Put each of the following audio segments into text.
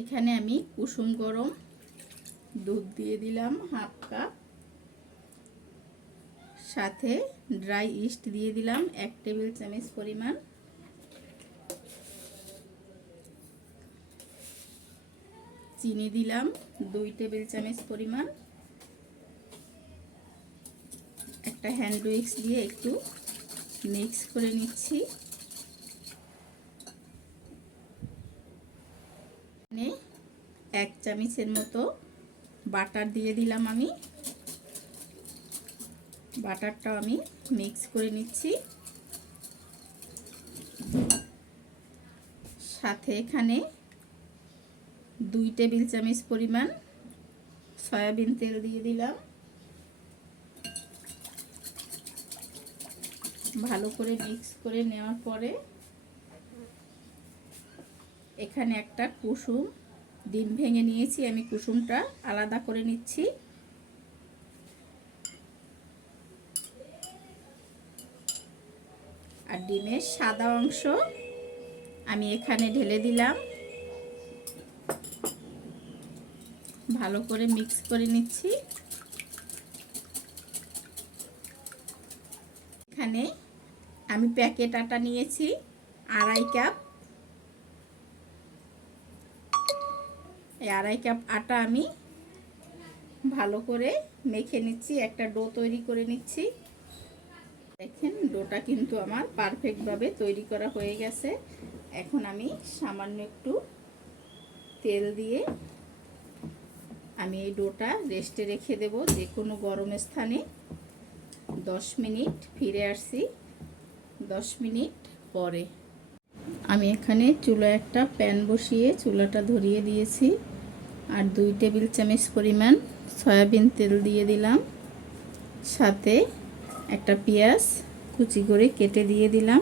এখানে আমি কুসুম গরম দুধ দিয়ে দিলাম হাফ কাপ। সাথে ড্রাই ইস্ট দিয়ে দিলাম এক টেবিল চামচ পরিমাণ। চিনি দিলাম দুই টেবিল চামচ পরিমাণ। একটা হ্যান্ড উইক্স দিয়ে একটু মিক্স করে নিচ্ছি এখানে এক চামচের মতো বাটার দিয়ে দিলাম আমি। বাটারটাও আমি মিক্স করে নিচ্ছি। সাথে এখানে দুই টেবিল চামচ পরিমাণ সয়াবিন তেল দিয়ে দিলাম। ভালো করে মিক্স করে নেওয়ার পরে এখানে একটা কুসুম ডিম ভেঙে নিয়েছি, আমি কুসুমটা আলাদা করে নিচ্ছি। আর ডিমের সাদা অংশ আমি এখানে ঢেলে দিলাম। ভালো করে মিক্স করে নিচ্ছি। এখানে আমি প্যাকেট আটা নিয়েছি, আড়াই কাপ এই আড়াই কাপ আটা আমি ভালো করে মেখে নিচ্ছি, একটা ডো তৈরি করে নিচ্ছি। দেখেন, ডোটা কিন্তু আমার পারফেক্টভাবে তৈরি করা হয়ে গেছে। এখন আমি সামান্য একটু তেল দিয়ে আমি এই ডোটা রেস্টে রেখে দেব। যে কোনো গরম স্থানে দশ মিনিট ফিরে আসছি, দশ মিনিট পরে। আমি এখানে চুলা একটা প্যান বসিয়ে চুলাটা ধরিয়ে দিয়েছি। আর দুই টেবিল চামচ পরিমাণ সয়াবিন তেল দিয়ে দিলাম। সাথে একটা পেঁয়াজ কুচি করে কেটে দিয়ে দিলাম।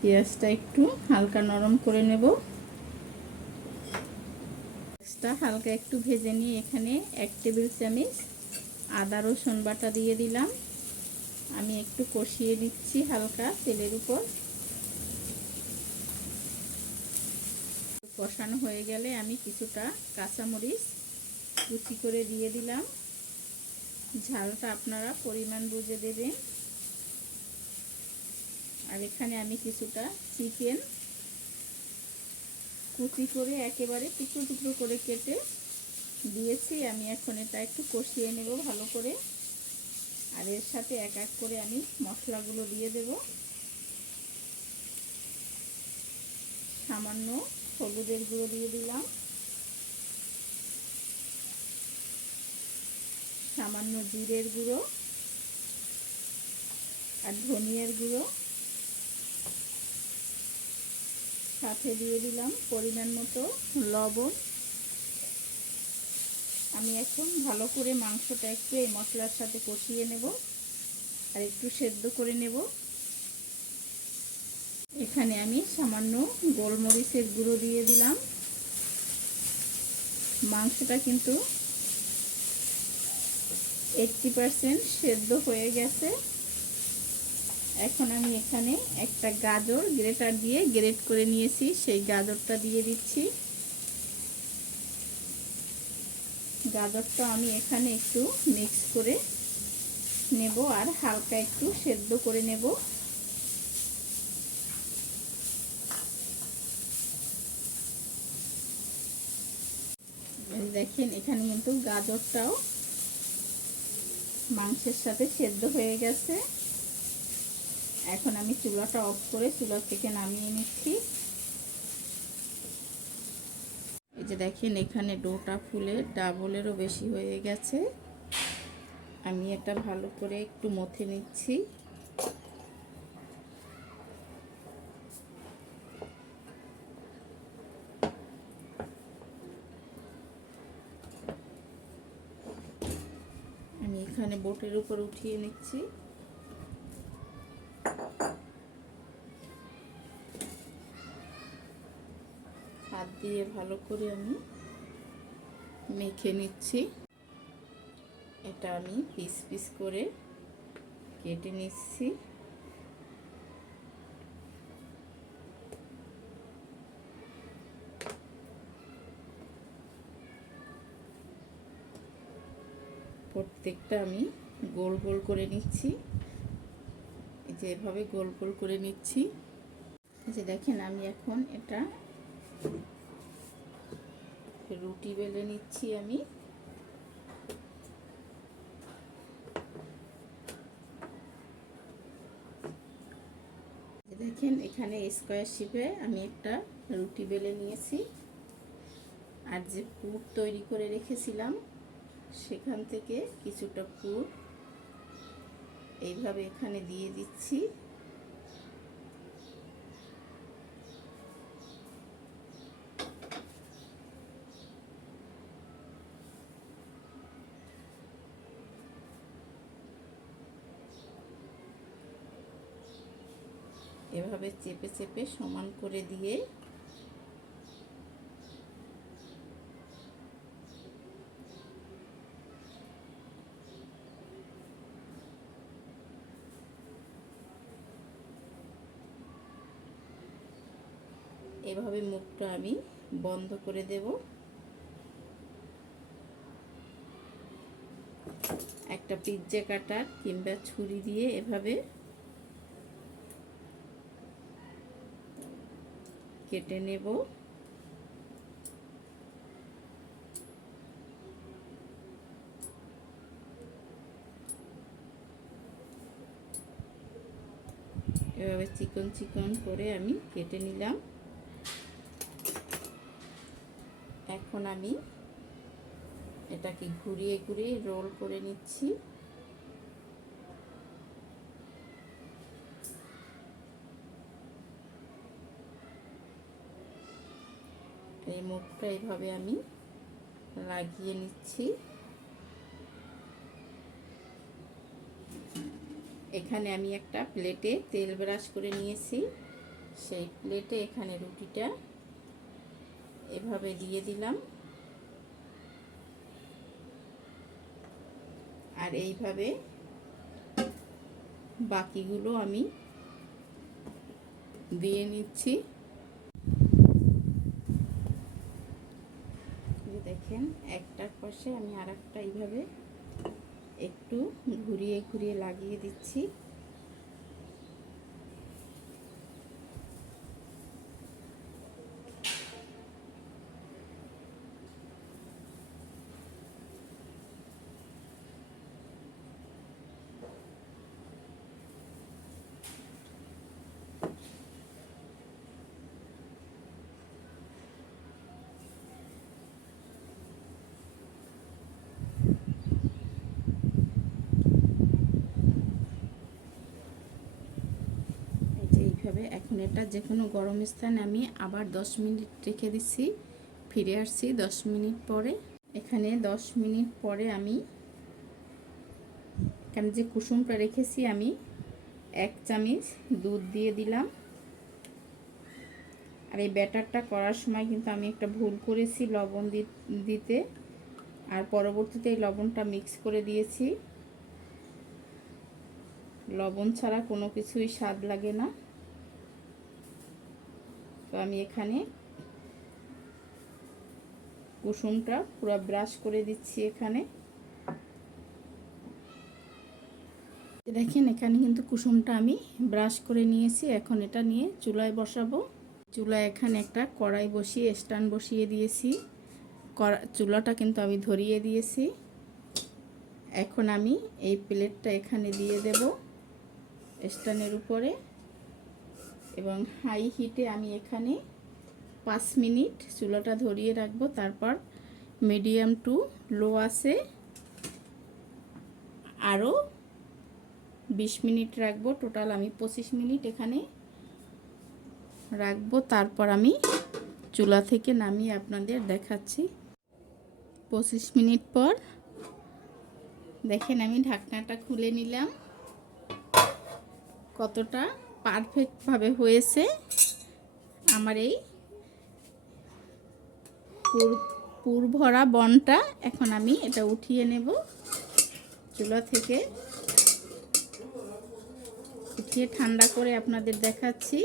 পেঁয়াজটা একটু হালকা নরম করে নেব। পেঁয়াজটা হালকা একটু ভেজে নিয়ে এখানে এক টেবিল চামচ আদা, রসুন বাটা দিয়ে দিলাম। আমি একটু কষিয়ে দিচ্ছি হালকা তেলের উপর। কষানো হয়ে গেলে আমি কিছুটা কাঁচামরিচ কুচি করে দিয়ে দিলাম। ঝালটা আপনারা পরিমাণ বুঝে দেবেন। আর এখানে আমি কিছুটা চিকেন কুচি করে একেবারে টুকরো টুকরো করে কেটে দিয়েছি। আমি এখন এটা একটু কষিয়ে নেব ভালো করে। আর এর সাথে এক এক করে আমি মশলাগুলো দিয়ে দেব। সামান্য হলুদের গুঁড়ো দিয়ে দিলাম। সামান্য জিরের গুঁড়ো আর ধনিয়ার গুঁড়ো। সাথে দিয়ে দিলাম পরিমাণ মতো লবণ। আমি এখন ভালো করে মাংসটা একটু এই মশলার সাথে কষিয়ে নেব আর একটু সেদ্ধ করে নেব। এখানে আমি সামান্য গোলমরিচের গুঁড়ো দিয়ে দিলাম। মাংসটা কিন্তু এইটটি পারসেন্ট সেদ্ধ হয়ে গেছে। এখন আমি এখানে একটা গাজর গ্রেটার দিয়ে গ্রেট করে নিয়েছি, সেই গাজরটা দিয়ে দিচ্ছি। গাজরটা আমি এখানে একটু মিক্স করে নেব আর হালকা একটু সেদ্ধ করে নেব। দেখেন, এখানে কিন্তু গাজরটাও মাংসের সাথে সেদ্ধ হয়ে গেছে। এখন আমি চুলাটা অফ করে চুলা থেকে নামিয়ে নিচ্ছি। এই যে দেখেন, এখানে ডোটা ফুলে ডাবলেরও বেশি হয়ে গেছে। আমি এটা ভালো করে একটু মথে নিচ্ছি। এখানে বোটের উপর উঠিয়ে নিচ্ছি। হাত দিয়ে ভালো করে আমি মেখে নিচ্ছি। এটা আমি পিস পিস করে কেটে নিচ্ছি। প্রত্যেকটা আমি গোল গোল করে নিচ্ছি। এই যে এভাবে গোল গোল করে নিচ্ছি। যে দেখেন, আমি এখন এটা রুটি বেলে নিচ্ছি আমি। দেখেন, এখানে স্কোয়ার শিপে আমি একটা রুটি বেলে নিয়েছি। আর যে পুর তৈরি করে রেখেছিলাম সেখান থেকে কিছুটা পুর এইভাবে এখানে দিয়ে দিচ্ছি। এভাবে চেপে চেপে সমান করে দিয়ে এভাবে মুখটা আমি বন্ধ করে দেব। একটা পিৎজা কাটার কিংবা ছুরি দিয়ে এভাবে কেটে নেব। এভাবে চিকন চিকন করে আমি কেটে নিলাম। এখন আমি এটাকে ঘুরিয়ে ঘুরিয়ে রোল করে নিচ্ছি। এই মুখটা এইভাবে আমি লাগিয়ে নিচ্ছি। এখানে আমি একটা প্লেটে তেল ব্রাশ করে নিয়েছি। সেই প্লেটে এখানে রুটিটা এভাবে দিয়ে দিলাম। আর এইভাবে বাকিগুলো আমি দিয়ে নিচ্ছি। দেখেন, একটার পাশে আমি আর একটা এইভাবে একটু ঘুরিয়ে ঘুরিয়ে লাগিয়ে দিচ্ছি এইভাবে এখন এটা যে কোনো গরম স্থানে আমি আবার 10 মিনিট রেখে দিচ্ছি। ফিরে আসছি 10 মিনিট পরে। এখানে 10 মিনিট পরে আমি এখানে যে কুসুমটা রেখেছি আমি এক চামচ দুধ দিয়ে দিলাম। আর এই ব্যাটারটা করার সময় কিন্তু আমি একটা ভুল করেছি লবণ দিতে। আর পরবর্তীতে এই লবণটা মিক্স করে দিয়েছি। লবণ ছাড়া কোনো কিছুই স্বাদ লাগে না। তো আমি এখানে কুসুমটা পুরো ব্রাশ করে দিচ্ছি এখানে। দেখেন, এখানে কিন্তু কুসুমটা আমি ব্রাশ করে নিয়েছি। এখন এটা নিয়ে চুলায় বসাবো। চুলায় এখানে একটা কড়াই বসিয়ে, স্ট্যান্ড বসিয়ে দিয়েছি। চুলাটা কিন্তু আমি ধরিয়ে দিয়েছি। এখন আমি এই প্লেটটা এখানে দিয়ে দেব স্ট্যান্ডের উপরে। এবং হাই হিটে আমি এখানে পাঁচ মিনিট চুলাটা ধরিয়ে রাখব। তারপর মিডিয়াম টু লো আসে আরও বিশ মিনিট রাখব। টোটাল আমি পঁচিশ মিনিট এখানে রাখব। তারপর আমি চুলা থেকে নামিয়ে আপনাদের দেখাচ্ছি। পঁচিশ মিনিট পর দেখেন আমি ঢাকনাটা খুলে নিলাম। কতটা পারফেক্টভাবে হয়েছে আমার এই পুর ভরা বনটা। এখন আমি এটা উঠিয়ে নেব চুলা থেকে। উঠিয়ে ঠান্ডা করে আপনাদের দেখাচ্ছি।